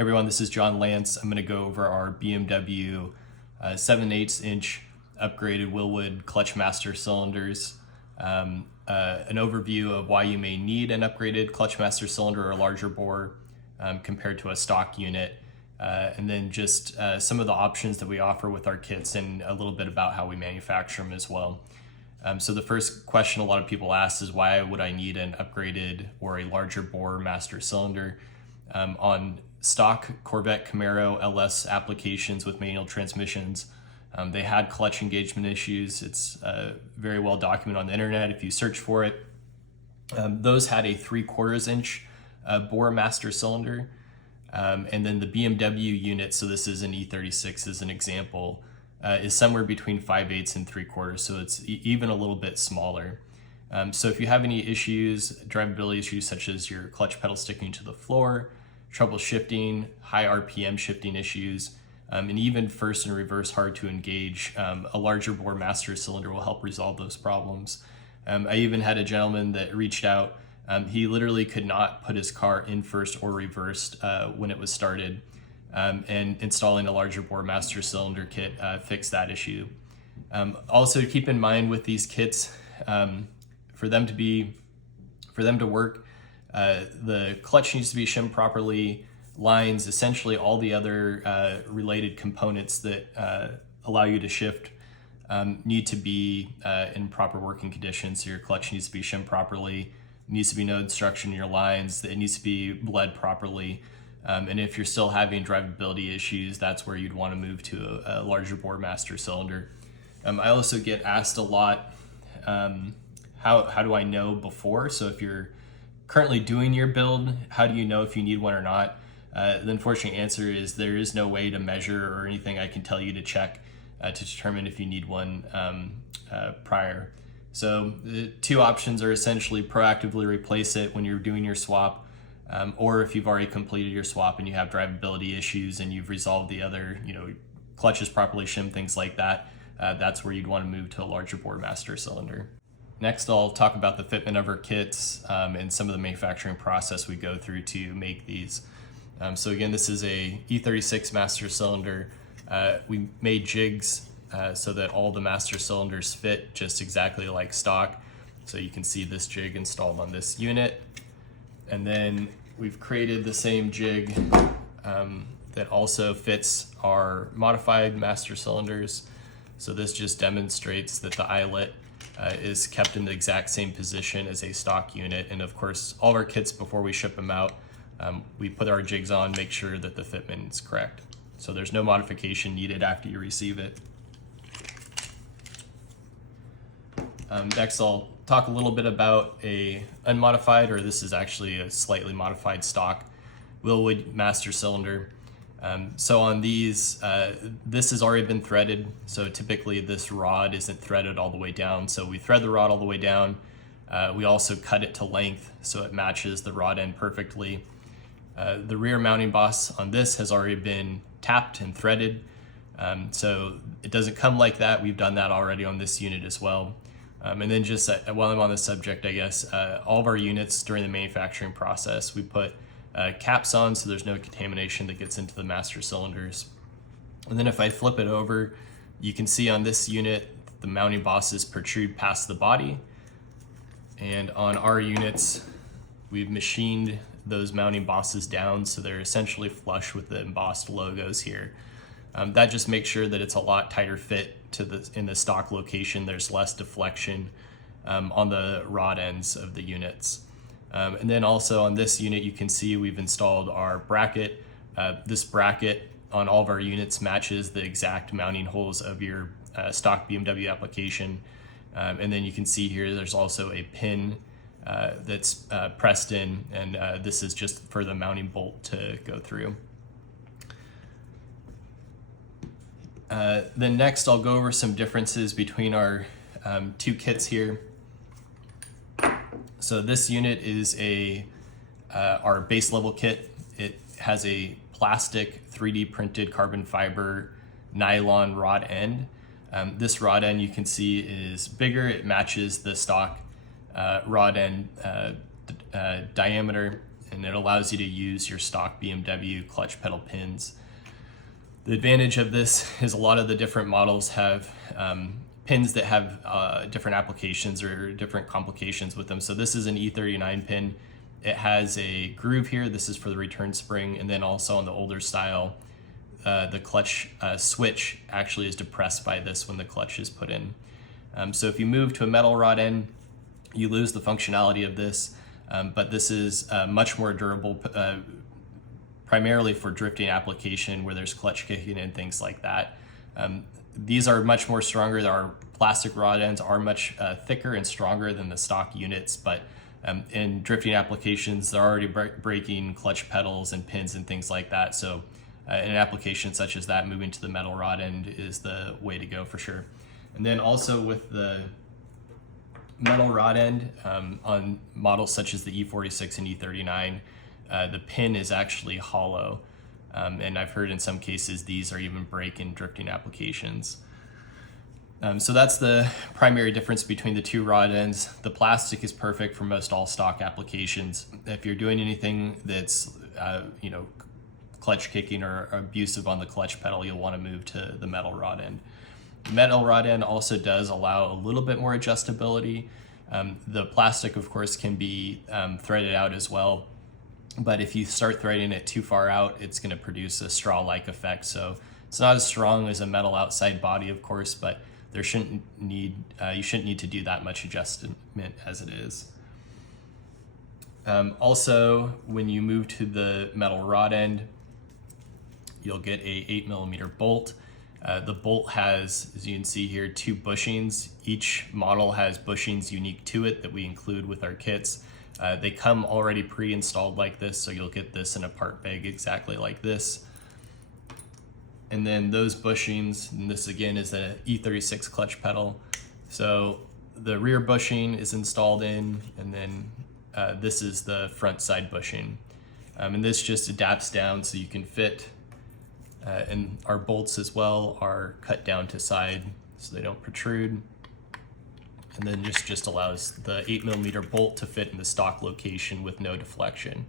Everyone, this is John Lantz. I'm going to go over our BMW 7/8 inch upgraded Wilwood clutch master cylinders, an overview of why you may need an upgraded clutch master cylinder or larger bore compared to a stock unit, and then just some of the options that we offer with our kits and a little bit about how we manufacture them as well. So the first question a lot of people ask is, why would I need an upgraded or a larger bore master cylinder? On stock Corvette, Camaro, LS applications with manual transmissions, they had clutch engagement issues. It's very well documented on the internet if you search for it. Those had a 3/4 inch bore master cylinder. And then the BMW unit, so this is an E36 as an example, is somewhere between 5/8 and 3/4, so it's even a little bit smaller. So if you have any issues, drivability issues such as your clutch pedal sticking to the floor, trouble shifting, high RPM shifting issues, and even first and reverse hard to engage, a larger bore master cylinder will help resolve those problems. I even had a gentleman that reached out. He literally could not put his car in first or reversed when it was started, and installing a larger bore master cylinder kit fixed that issue. Also keep in mind with these kits, for them to work, the clutch needs to be shimmed properly, lines, essentially all the other related components that allow you to shift need to be in proper working conditions. So your clutch needs to be shimmed properly, needs to be no obstruction in your lines, it needs to be bled properly. And if you're still having drivability issues, that's where you'd want to move to a larger bore master cylinder. I also get asked a lot, how do I know before? So if you're currently doing your build, how do you know if you need one or not? The unfortunate answer is there is no way to measure or anything I can tell you to check to determine if you need one prior. So the two options are essentially proactively replace it when you're doing your swap, or if you've already completed your swap and you have drivability issues and you've resolved the other, clutches properly shimmed, things like that, that's where you'd want to move to a larger bore master cylinder. Next, I'll talk about the fitment of our kits and some of the manufacturing process we go through to make these. So again, this is a E36 master cylinder. We made jigs so that all the master cylinders fit just exactly like stock. So you can see this jig installed on this unit. And then we've created the same jig that also fits our modified master cylinders. So this just demonstrates that the eyelet is kept in the exact same position as a stock unit. And of course, all of our kits, before we ship them out, we put our jigs on, make sure that the fitment is correct. So there's no modification needed after you receive it. Next, I'll talk a little bit about a unmodified, or this is actually a slightly modified stock Wilwood master cylinder. So on these, this has already been threaded. So typically this rod isn't threaded all the way down. So we thread the rod all the way down. We also cut it to length so it matches the rod end perfectly. The rear mounting boss on this has already been tapped and threaded. So it doesn't come like that. We've done that already on this unit as well. And then just while I'm on the subject, I guess, all of our units during the manufacturing process, we put caps on so there's no contamination that gets into the master cylinders. And then if I flip it over, you can see on this unit, the mounting bosses protrude past the body. And on our units, we've machined those mounting bosses down so they're essentially flush with the embossed logos here. That just makes sure that it's a lot tighter fit in the stock location. There's less deflection on the rod ends of the units. And then also on this unit, you can see we've installed our bracket. This bracket on all of our units matches the exact mounting holes of your stock BMW application. And then you can see here there's also a pin that's pressed in, and this is just for the mounting bolt to go through. Then next, I'll go over some differences between our two kits here. So this unit is our base level kit. It has a plastic 3D printed carbon fiber nylon rod end. This rod end you can see is bigger. It matches the stock rod end diameter. and it allows you to use your stock BMW clutch pedal pins. The advantage of this is a lot of the different models have pins that have different applications or different complications with them. So this is an E39 pin. It has a groove here. This is for the return spring, and then also on the older style, the clutch switch actually is depressed by this when the clutch is put in. So if you move to a metal rod end, you lose the functionality of this, but this is much more durable, primarily for drifting application where there's clutch kicking and things like that. These are much more stronger. Our plastic rod ends are much thicker and stronger than the stock units, but in drifting applications, they're already breaking clutch pedals and pins and things like that. So in an application such as that, moving to the metal rod end is the way to go for sure. And then also with the metal rod end on models such as the E46 and E39, the pin is actually hollow. And I've heard in some cases these are even break in drifting applications. So that's the primary difference between the two rod ends. The plastic is perfect for most all stock applications. If you're doing anything that's clutch kicking or abusive on the clutch pedal, you'll want to move to the metal rod end. The metal rod end also does allow a little bit more adjustability. The plastic, of course, can be threaded out as well. But if you start threading it too far out, it's going to produce a straw-like effect. So it's not as strong as a metal outside body, of course, but you shouldn't need to do that much adjustment as it is. Also, when you move to the metal rod end, you'll get a 8mm bolt. The bolt has, as you can see here, 2 bushings. Each model has bushings unique to it that we include with our kits. They come already pre-installed like this, so you'll get this in a part bag exactly like this. And then those bushings, and this again is a E36 clutch pedal. So the rear bushing is installed in, and then this is the front side bushing. And this just adapts down so you can fit, and our bolts as well are cut down to side so they don't protrude. And then this just allows the 8mm bolt to fit in the stock location with no deflection.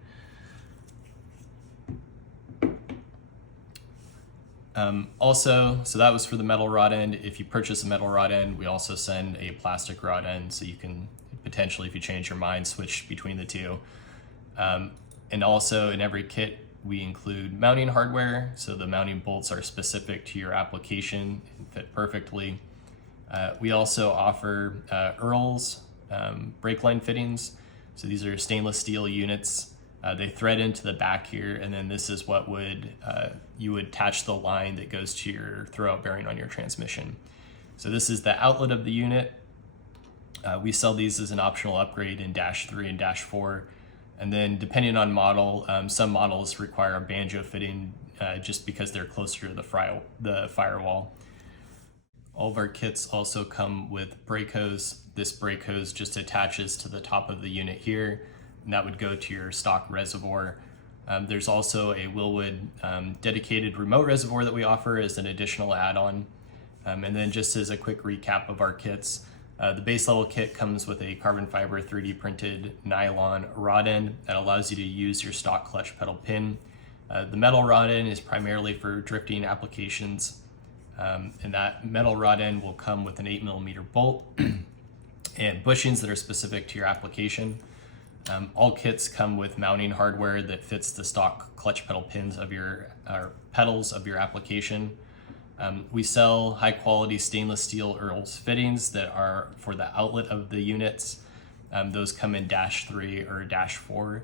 So that was for the metal rod end. If you purchase a metal rod end, we also send a plastic rod end, so you can potentially, if you change your mind, switch between the two. And also in every kit, we include mounting hardware, so the mounting bolts are specific to your application and fit perfectly. We also offer Earls brake line fittings. So these are stainless steel units. They thread into the back here, and then this is what you would attach the line that goes to your throwout bearing on your transmission. So this is the outlet of the unit. We sell these as an optional upgrade in Dash 3 and Dash 4. And then depending on model, some models require a banjo fitting just because they're closer to the firewall. All of our kits also come with brake hose. This brake hose just attaches to the top of the unit here, and that would go to your stock reservoir. There's also a Wilwood dedicated remote reservoir that we offer as an additional add-on. And then just as a quick recap of our kits, the base level kit comes with a carbon fiber 3D printed nylon rod end that allows you to use your stock clutch pedal pin. The metal rod end is primarily for drifting applications. And that metal rod end will come with an 8mm bolt and bushings that are specific to your application. All kits come with mounting hardware that fits the stock clutch pedal pins of pedals of your application. We sell high quality stainless steel Earls fittings that are for the outlet of the units. Those come in Dash 3 or Dash 4.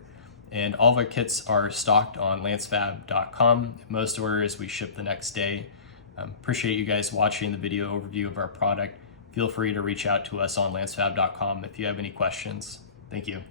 And all of our kits are stocked on LantzFab.com. Most orders we ship the next day. Appreciate you guys watching the video overview of our product. Feel free to reach out to us on LantzFab.com if you have any questions. Thank you.